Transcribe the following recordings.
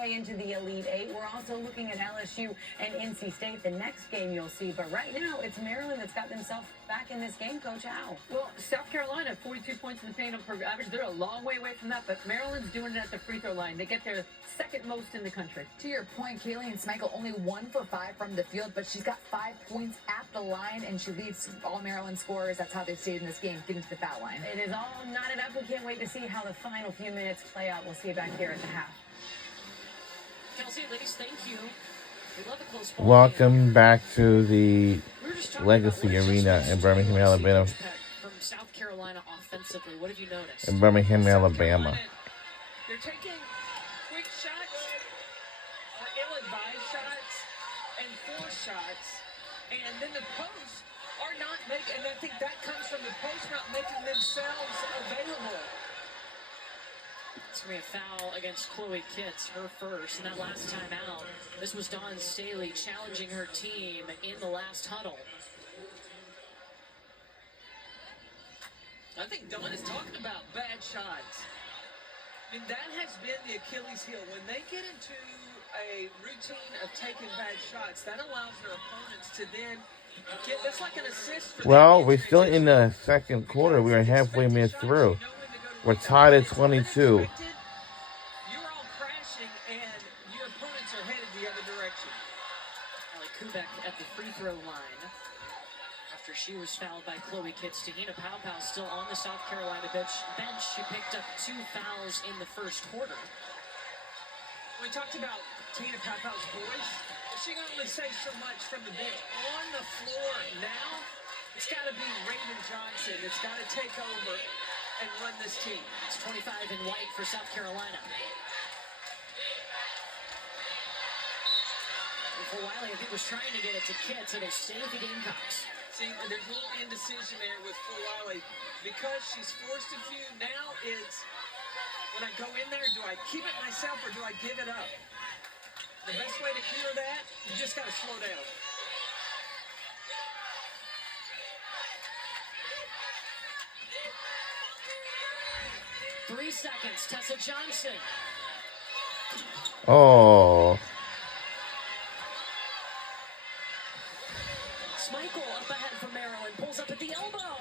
way into the Elite Eight. We're also looking at LSU and NC State, the next game you'll see. But right now, it's Maryland that's got themselves back in this game, Coach Al. Well, South Carolina, 42 points in the paint per average. They're a long way away from that, but Maryland's doing it at the free throw line. They get there second most in the country. To your point, Kayleen Smykel only 1 for 5 from the field, but she's got 5 points at the line, and she leads all Maryland scorers. That's how they've stayed in this game, getting to the foul line. It is all knotted up. We can't wait to see how the final few minutes play out. We'll see you back here at the half. Kelsey, ladies, thank you. We love a close ball Welcome game. back to the We're Legacy Arena in Birmingham, Alabama. From South Carolina offensively, what have you noticed? In Birmingham, Alabama. They're taking quick shots, or ill-advised shots, and forced shots, and then the posts are not making, and I think that comes from the post not making themselves available. It's going to be a foul against Chloe Kitts, her first, and that last time out, this was Dawn Staley challenging her team in the last huddle. I think Dawn is talking about bad shots. I mean, that has been the Achilles heel. When they get into a routine of taking bad shots, that allows their opponents to then get, that's like an assist for Well, we're still in the second quarter. We're halfway through. We're tied at 22. You're all crashing, and your opponents are headed the other direction. Allie Kubek at the free throw line. After she was fouled by Chloe Kitts, Tahina Paopao still on the South Carolina bench. She picked up 2 fouls in the first quarter. We talked about Tahina Paopao's voice. She can only say so much from the bench. On the floor now, it's got to be Raven Johnson. It's got to take over and run this team. It's 25 in white for South Carolina. For Wiley, I think was trying to get it to Kitts. It'll stay with the Gamecocks. See, there's a little indecision there with Wiley because she's forced a few. Now it's, when I go in there, do I keep it myself or do I give it up? The best way to clear that, you just got to slow down. Three seconds, Tessa Johnson. Oh. Smykel up ahead for Maryland, pulls up at the elbow.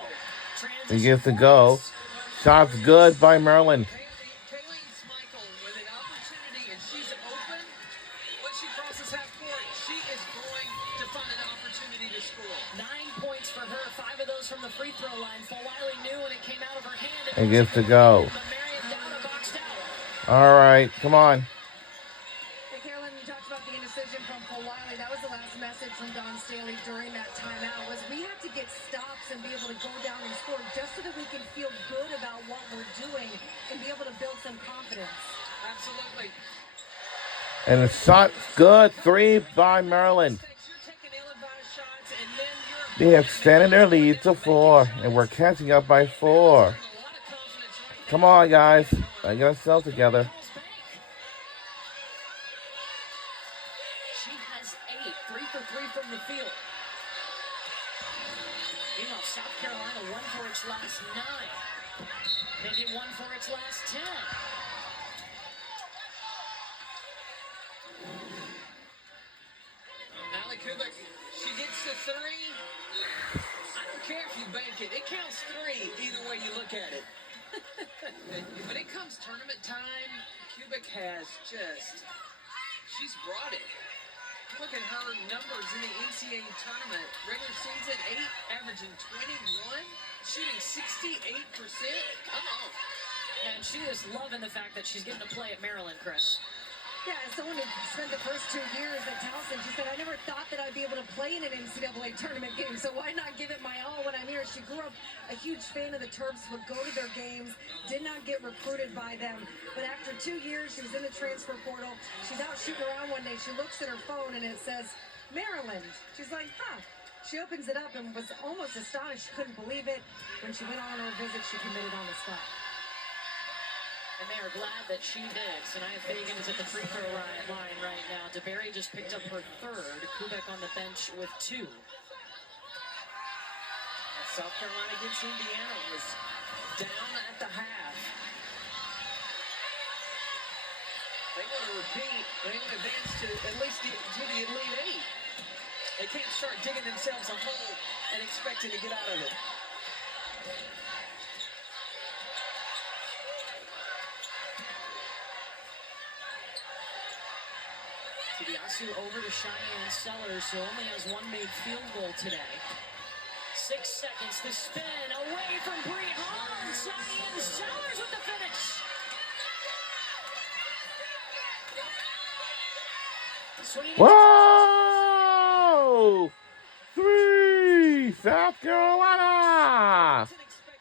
He gets to go. Shots good by Maryland. Kayleen Smykel with an opportunity, and she's open. When she crosses half court, she is going to find an opportunity to score. 9 points for her, 5 of those from the free throw line. Wiley knew when it came out of her hand. He gets to go. All right, come on. Hey, Carolyn, you talked about the indecision from Wiley. That was the last message from Dawn Staley during that timeout, was we have to get stops and be able to go down and score just so that we can feel good about what we're doing and be able to build some confidence. Absolutely. And the shot good. 3 by Maryland. They extended their lead to 4, and we're catching up by 4. Come on, guys. I get ourselves together. She has 8, 3 for 3 from the field. Meanwhile, South Carolina 1 for its last 9. Maybe 1 for its last 10. Allie Kubek, she gets to 3. I don't care if you bank it. It counts 3 either way you look at it. When it comes tournament time, Kubek has just, she's brought it. Look at her numbers in the NCAA tournament. Regular season 8, averaging 21, shooting 68%. Come on. And she is loving the fact that she's getting to play at Maryland, Chris. Yeah, as someone who spent the first 2 years at Towson, she said, I never thought that I'd be able to play in an NCAA tournament game, so why not give it my all when I'm here? She grew up a huge fan of the Terps, would go to their games, did not get recruited by them, but after 2 years, she was in the transfer portal. She's out shooting around one day. She looks at her phone, and it says, Maryland. She's like, huh. She opens it up and was almost astonished. She couldn't believe it. When she went on her visit, she committed on the spot. And they are glad that she did. Sanaya Fagan is at the free throw line right now. DeBerry just picked up her 3rd. Kubek on the bench with 2. South Carolina against Indiana was down at the half. They want to repeat. They want to advance to at least to the Elite Eight. They can't start digging themselves a hole and expecting to get out of it. Tibiasu over to Cheyenne Sellers, who only has one made field goal today. 6 seconds to spin, away from Bree Hall, and Cheyenne Sellers with the finish. Whoa! 3! South Carolina!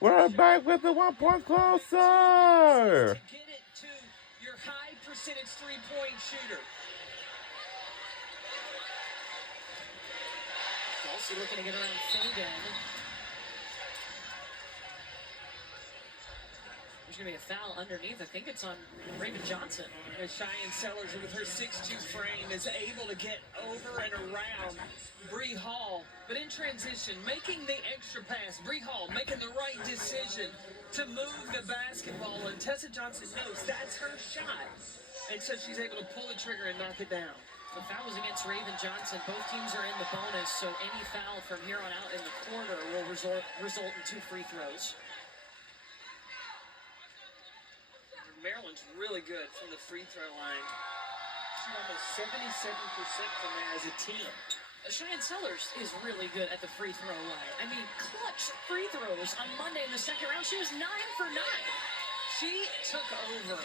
We're back with the 1 point closer! Get it to your high percentage three-point shooter. Also looking to get around Fagan. There's going to be a foul underneath. I think it's on Raven Johnson. And Cheyenne Sellers, with her 6'2" frame, is able to get over and around Bree Hall. But in transition, making the extra pass. Bree Hall making the right decision to move the basketball. And Tessa Johnson knows that's her shot. And so she's able to pull the trigger and knock it down. The foul was against Raven Johnson. Both teams are in the bonus, so any foul from here on out in the quarter will result in 2 free throws. Maryland's really good from the free throw line. She's almost 77% from there as a team. Cheyenne Sellers is really good at the free throw line. I mean, clutch free throws on Monday in the second round. She was 9 for 9. She took over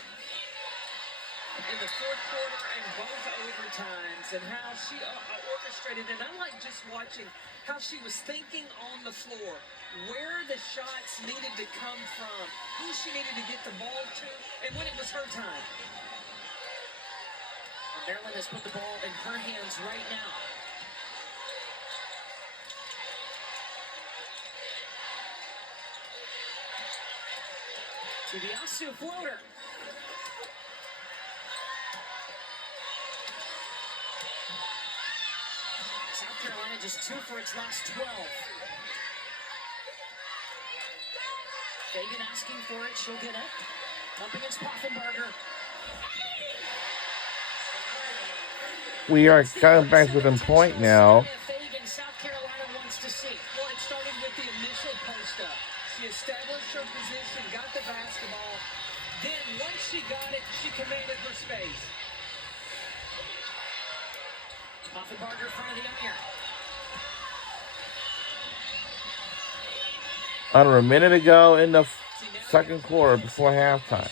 in the fourth quarter and both overtimes, and how she orchestrated. And I like just watching how she was thinking on the floor, where the shots needed to come from, who she needed to get the ball to, and when it was her time. And Maryland has put the ball in her hands right now. Tibiasu floater. South Carolina just 2 for its last 12. Fagan asking for it, she'll get it. Up against Poffenbarger. We are coming back within point now. Fagan, South Carolina wants to see. Well, it started with the initial post-up. She established her position, got the basketball. Then, once she got it, she commanded her space. Poffenbarger in front of the iron. Under a minute ago in the second quarter before halftime. More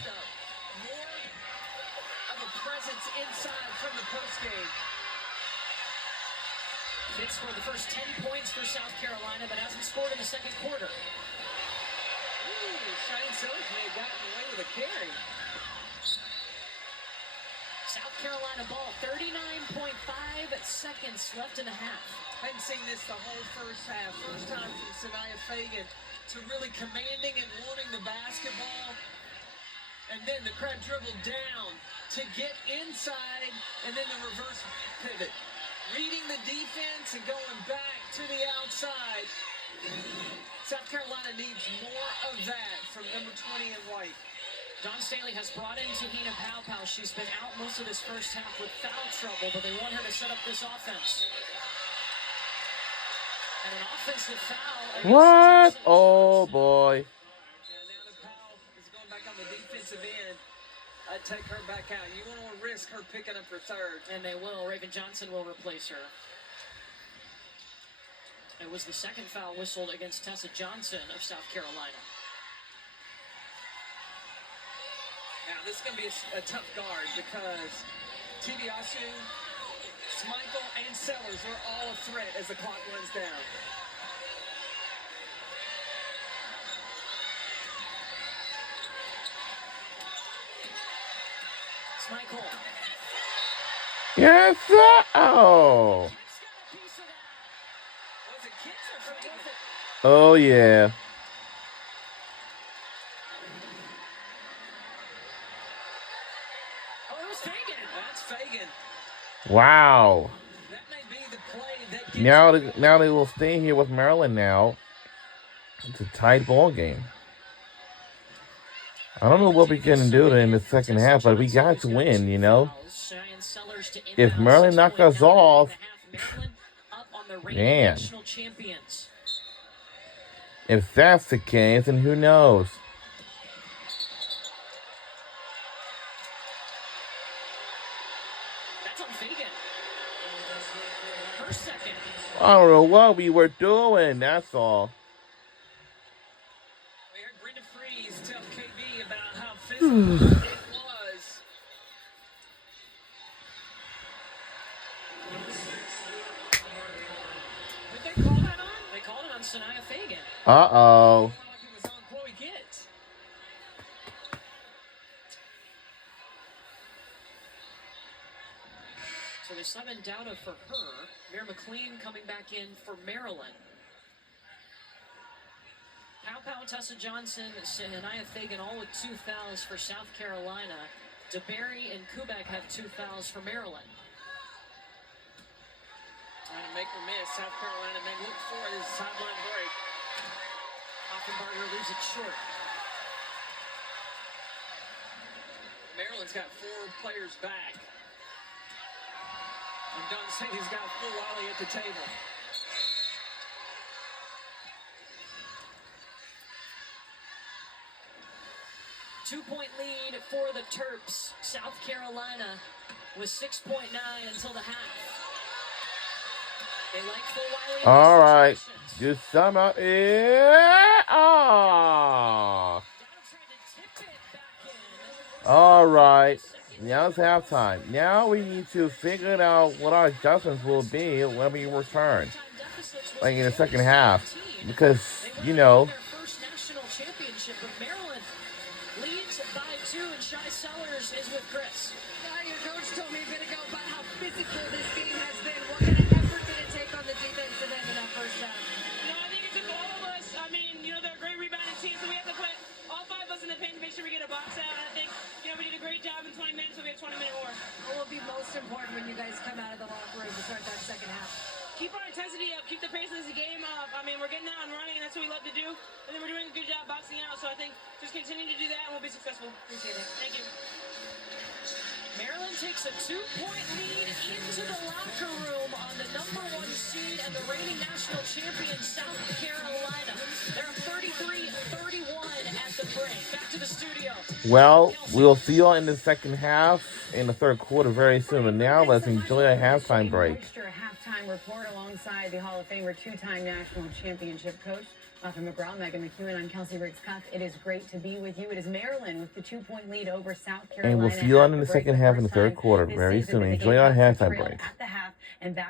of a presence inside from the post game. Fitz scored the first 10 points for South Carolina, but hasn't scored in the second quarter. Ooh, Cheyenne Sellers may have gotten away with a carry. South Carolina ball, 39.5 seconds left in the half. Hadn't seen this the whole first half. First time from Sanaya Fagan to really commanding and wanting the basketball. And then the crowd dribbled down to get inside, and then the reverse pivot. Reading the defense and going back to the outside. South Carolina needs more of that from number 20 in white. Don Staley has brought in Tahina Paopao. She's been out most of this first half with foul trouble, but they want her to set up this offense. And an offensive foul. What? Oh boy. And now the Powell is going back on the defensive end. I'd take her back out. You want to risk her picking up her third. And they will. Raven Johnson will replace her. It was the second foul whistled against Tessa Johnson of South Carolina. Now, this is going to be a tough guard because Tibiasu, Smeichel, and Sellers are all a threat as the clock runs down. Smeichel. Yes, sir. Oh. Was it Kitts or Fagan? Oh, yeah. Oh, it was Fagan. That's Fagan. Wow. That may be the play that Now they will stay here with Maryland now. It's a tight ball game. I don't know what we can do in the second half, but we got to win, you know. If Maryland knock us off, man. If that's the case, then who knows? That's on Fagan. First second. I don't know what we were doing, that's all. We heard Brenda Freeze tell KB about how physical it was. Did they call that on? They called it on Sanaya Fagan. Uh-oh. Like it was on Chloe Kitts. So they summoned Dowda for her. Mayor McLean coming back in for Maryland. Pow, Tessa Johnson, Sanaya Fagan, all with 2 fouls for South Carolina. DeBerry and Kubek have 2 fouls for Maryland. Trying to make her miss. South Carolina may look for this sideline break. Offenbarger leaves it short. Maryland's got 4 players back. And Don Sady's got Blue Wally at the table. Two-point lead for the Terps. South Carolina was 6.9 until the half. They like Full Wiley. All right. Just sum up. Yeah. Oh. All right. Now it's halftime. Now we need to figure out what our adjustments will be when we return. Like in the second half. Because, you know. Sellers is with Chris. Your coach told me a bit ago about how physical this game has been. What kind of effort did it take on the defensive end in that first half? No, I think it took all of us. I mean, they're a great rebounding team, so we have to put all 5 of us in the paint to make sure we get a box out. And I think, we did a great job in 20 minutes, so we have 20-minute war. What will be most important when you guys come out of the locker room to start that second half? Keep our intensity up, keep the pace of the game up. I mean, we're getting out and running, and that's what we love to do. And then we're doing a good job boxing out, so I think just continue to do that, and we'll be successful. Appreciate it. Thank you. Maryland takes a 2-point lead into the locker room on the #1 seed and the reigning national champion, South Carolina. They're 33-31 at the break. Back to the studio. Well, we'll see you all in the second half, in the third quarter very soon. But now let's enjoy a halftime break. Halftime report alongside the Hall of Famer, 2-time national championship coach, Arthur McGraw, Megan McEwen. I'm Kelsey Riggs-Cuff. It is great to be with you. It is Maryland with the 2-point lead over South Carolina. And we'll see you all in the second half and the third quarter very soon. Enjoy our halftime break. At the half and back.